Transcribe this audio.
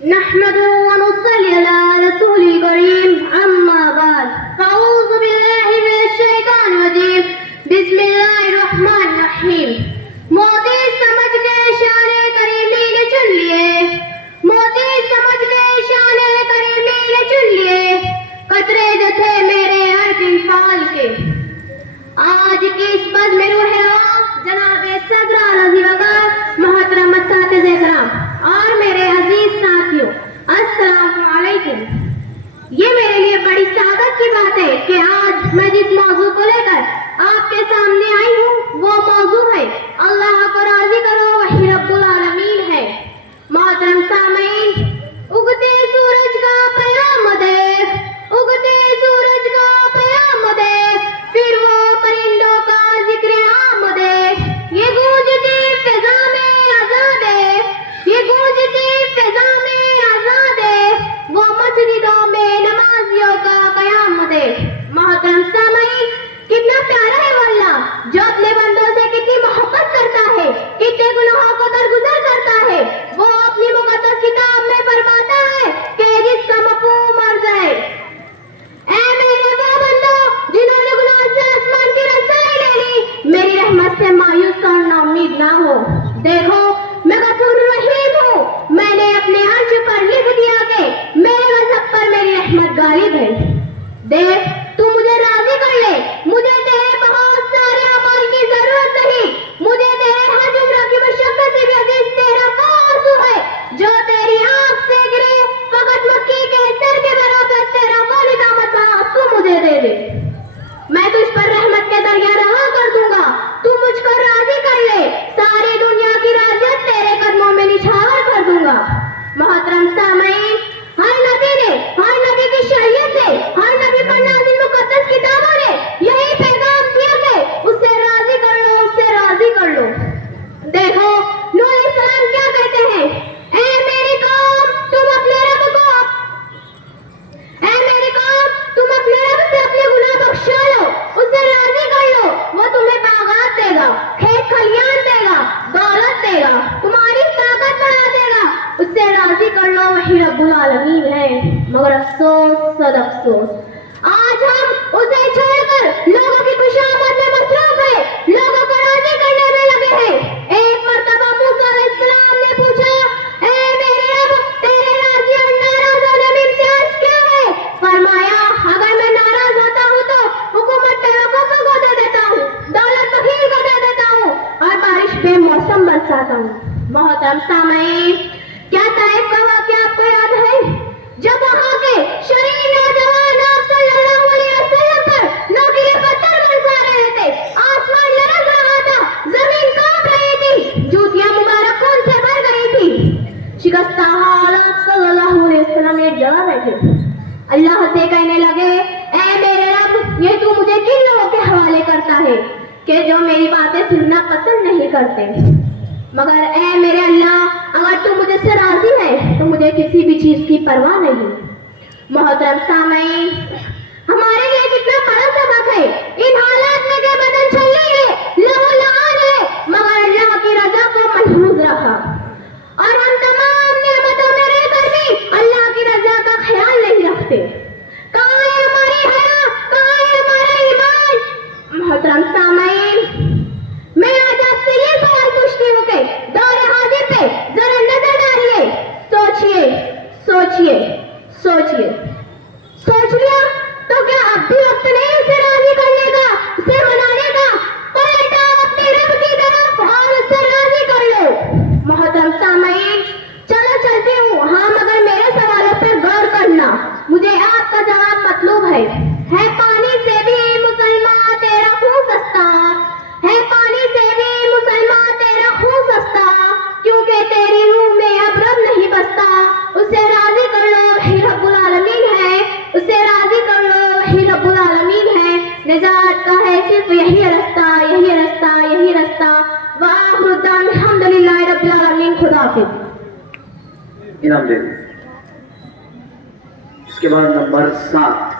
نحمده ونصلي على رسول الكريم أما بعد أعوذ بالله من الشيطان الرجيم بسم الله الرحمن الرحیم موتی سمجھ کے شان کریمی نے چن لیے موتی سمجھ کے شان کریمی نے چن لیے قطرے جو تھے میرے ہر دن فال کے آج کی اس بز میں روح روا جناب صدر اعلی وقار محترم اساتذہ کرام اور میرے عزیز ساتھیوں السلام علیکم. یہ میرے لیے بڑی سعادت کی بات ہے کہ آج میں جس موضوع کو لے کر آپ کے سامنے آئی ہوں وہ موضوع ہے اللہ کو راضی کرو وہی رب العالمین ہے. محترم سامعین، اگتے سورج کا پیام دیکھ اگتے سورج کا پیام دیکھ پھر وہ پرندوں کا ذکر عام دیکھ یہ گونجتی فضا میں آزاد ہے یہ گونجتی فضا میں آزاد ہے وہ مسجدوں میں نمازیوں کا قیام دیکھ. محترم سامعین، کتنا پیارا ہے وہ اللہ جو اپنے بندوں سے کتنی محبت کرتا ہے، کتنے گناہوں کو درگزر کرتا ہے. وہ اپنی مقدس کتاب میں فرماتا ہے کہ جس کا مفہوم عرض ہے اے میرے وہ بندوں جنہوں نے گناہ سے آسمان کی رسائی لے لی، میری رحمت سے مایوس اور نا امید نہ ہو. دیکھو میں غفور رحیم ہوں، میں نے اپنے عرش پر لکھ دیا کہ میرے غضب پر میری رحمت غالب ہے. دیکھ تو مجھے راضی کر لے، مجھے تیرے بہت سارے اعمال کی ضرورت نہیں، مجھے تیرے ہر جملہ کی مشقت سے بھی عزیز تیرا وہ آنسو ہے جو تیری آنکھ سے گرے فقط مکی کے سر کے برابر تیرا وہ ندامت کا آنسو مجھے دے دے. میں تجھ پر رحمت کے دریا روا کر دوں گا، تو مجھ کو راضی کر لے، ساری دنیا کی راضیت تیرے قدموں میں نچھاور کر دوں گا. محترم سامعین، ہر نبی کی شریعت نے، ہر نبی پر نازل مقدس کتابوں نے یہی پیغام دیا کہ اسے راضی کر لو، اسے راضی کر لو. دیکھو نوح علیہ السلام کیا کہتے ہیں، اے میری قوم تم اپنے رب سے اپنے گناہ بخشا لو، اسے راضی کر لو، وہ تمہیں باغات دے گا، کھیت کھلیان دے گا، دولت دے گا، تمہاری طاقت بڑھا دے گا، اس سے راضی کر لو وہی رب العالمین ہے. مگر افسوس صد افسوس آج ہم اسے چھوڑ کر لوگوں کی خوشامد میں مصروف ہیں، لوگوں کو راضی کرنے میں لگے ہیں. ایک مرتبہ موسیٰ علیہ السلام نے پوچھا، اے میرے رب تیرے راضی اور ناراض ہونے میں امتیاز کیا ہے؟ فرمایا، اگر میں ناراض ہوتا ہوں تو حکومت بیوقوفوں کو دے دیتا ہوں، دولت بخیل کو دے دیتا ہوں اور بارش بے موسم برساتا ہوں. محترم سامعین، کیا طائف کا واقعہ آپ کو یاد ہے جب وہاں کے شرعی نوجوان آپ صلی اللہ علیہ وسلم پر نوکیلے پتھر برسا رہے تھے، آسمان لرز رہا تھا، زمین کانپ رہی تھی، جوتیاں مبارک خون سے بھر گئی تھی. شکستہ حال آپ صلی اللہ علیہ وسلم ایک جگہ بیٹھے اللہ سے کہنے لگے، اے میرے رب یہ تو مجھے کن لوگوں کے حوالے کرتا ہے کہ جو میری باتیں سننا پسند نہیں کرتے، مگر اے میرے اللہ اگر تو مجھے سے راضی ہے تو مجھے کسی بھی چیز کی پرواہ نہیں. محترم سامعین، ہمارے لیے کتنا بڑا سبق ہے ان حالات میں کہ بدن چھلے ہے، لہو لعان ہے، مگر اللہ کی رضا کو محفوظ رکھا اور ہم تمام نعمتوں میں رہ کر بھی اللہ کی رضا کا خیال نہیں رکھتے. کہاں ہے ہماری حیا، کہاں ہے ہمارا ایمان؟ محترم سامعین، میں آج آپ سے یہ سوال پوچھتی ہوں کہ دور حاضر پہ ذرا نظر ڈالیے، سوچئے سوچئے سوچئے سوچ لیا تو کیا اب بھی وقت نہیں اسے راضی کرنے کا، اسے منانے کا؟ پلٹا اپنے رب کی طرف اور اسے راضی کر لو. محترم سامعین، چلو چلتی ہوں، ہاں مگر میرے سوالوں پر غور کرنا، مجھے آپ کا جواب مطلوب ہے. پانی سے بھی مسلمان تیرا خون سستا، ہے پانی سے بھی مسلمان تیرا خون سستا، کیونکہ تیری روح میں اب رب نہیں بستا. اسے راضی کر لو وہی رب العالمین ہے، اسے راضی کر لو وہی رب العالمین ہے. نجات کا ہے صرف یہی رستہ، یہی رستہ، یہی رستہ. وآخر الدعوانا الحمدللہ رب العالمین. خدا حافظ. انعام دے. اس کے بعد نمبر 7